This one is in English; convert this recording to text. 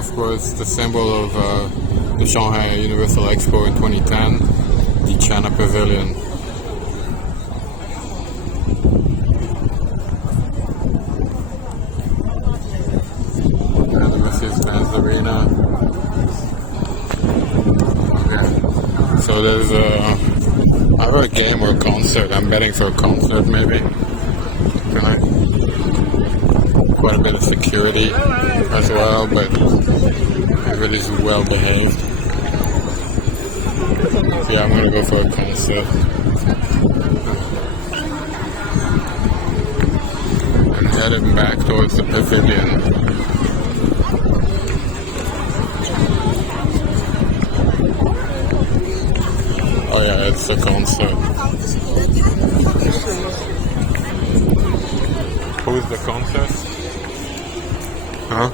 of course, the symbol of the Shanghai Universal Expo in 2010, the China Pavilion. And the Mercedes-Benz Arena. Okay. So there's either a game or a concert. I'm betting for a concert maybe tonight. Quite a bit of security as well, but everybody's well behaved. So yeah, I'm gonna go for a concert. I'm headed back towards the pavilion. Oh yeah, it's a concert. Who's the concert? Huh?